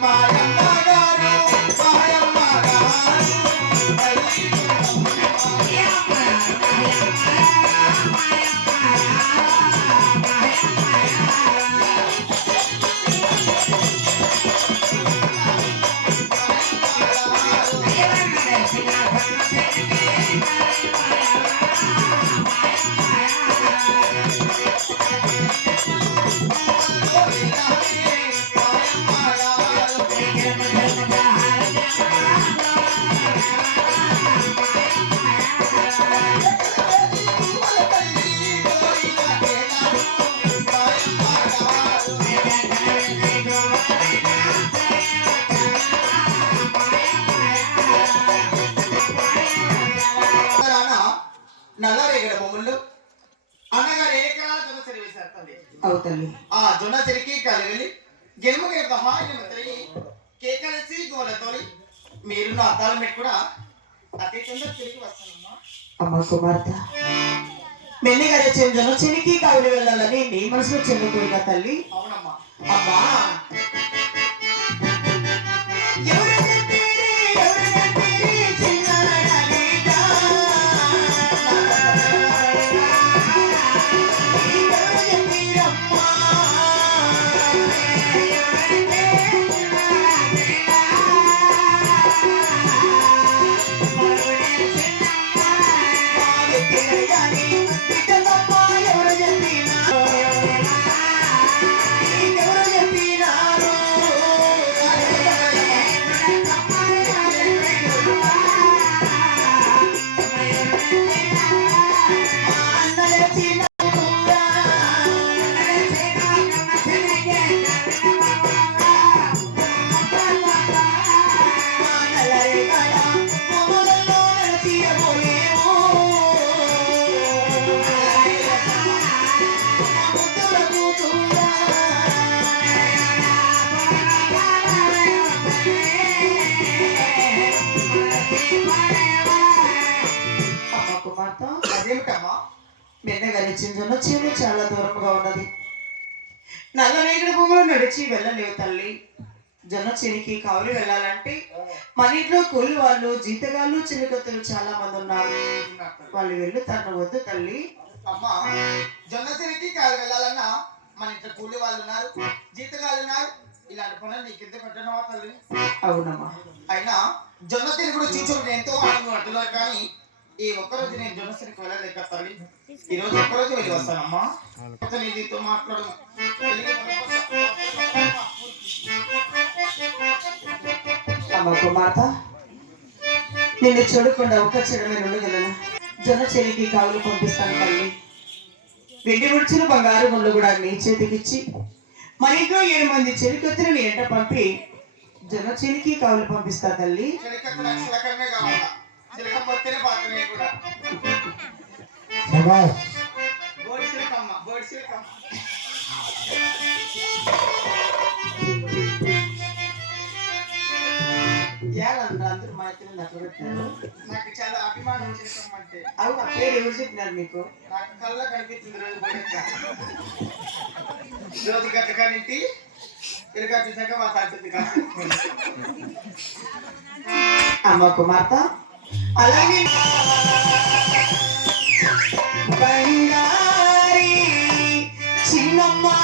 my చెరి వేశారు తల్లి అవు తల్లి ఆ జొన్న చెరికి కలిగి గెలుముగే మహాయమతరి కేకలసి గోలతోని మీరు నా అద్దాల మీద కూడా అతి తొందర తిరిగి వస్తానమ్మా. అమ్మ కుమార్తె. మెల్లిగా చెందను చినికి కవిలి వెళ్ళాలని నీ మనసులో చెందుకోరుగా తల్లి. అవునమ్మా. అమ్మా. Thank you. అదేమిటమ్మా మెల్లగా చింజను చీము చాలా దూరంగా ఉన్నది. నల్ల రేగడి బొమ్మలు నడిచి వెళ్ళలేవు తల్లి. జొన్న చెనికి కావులు వెళ్ళాలంటే మన ఇంట్లో కూలి వాళ్ళు జీతగాళ్ళు చిన్నకత్తులు చాలా మంది ఉన్నారు. వాళ్ళు వెళ్ళు తను వద్దు తల్లి. అమ్మా జొన్న చెరికి కాదు వెళ్ళాలన్నా మన ఇంట్లో కూలి వాళ్ళు ఉన్నారు జీతగాళ్ళు ఉన్నారు. ఇలాంటి పనులు నీకు ఎంత పెట్టినవా తల్లి? అవునమ్మా. అయినా జొన్న తిరుగుడు చూచుడు ఎంతో ఆనందం అంటున్నారు కానీ ఈ ఒక్కరోజు నేను జొన్న తిరిగి వెళ్ళలేక తల్లి. ఈ రోజు ఒక్కరోజు వెళ్ళి వస్తానమ్మా. అతను నీతో మాట్లాడు. అమ్మ కుమార్తె నిన్ను చూడకుండా ఒక్క చెడమే ఉండగలను. జొన్న చెరికి కావులు పంపిస్తాను తల్లి. వెండి ముడిచిన బంగారు ముళ్ళు కూడా నీ చేతికిచ్చి మరి ఇంకో ఏడు మంది చెలికత్తులు నీ ఎంట పంపి జొన్న చెరికి కావులు పంపిస్తా తల్లి. మొత్తనే పాత్రనే కూడా. బోడి చిలకమ్మ బోడి చిలకమ్మ ఏలంటారు అందరూ మా ఇద్దరు పెట్టారు. నాకు చాలా అభిమానం చిలకమ్మ అంటే అవును? ఆ పేరు ఎవరు చెప్పినారు మీకు? నాకు కళ్ళ కనిపిస్తుంది రోజు రోజు గట్ట కనింటి తిరగా చూసాక మా తాత కాదు అమ్మ కుమార్తె? అలాగే బంగారి చిన్నమ్మా.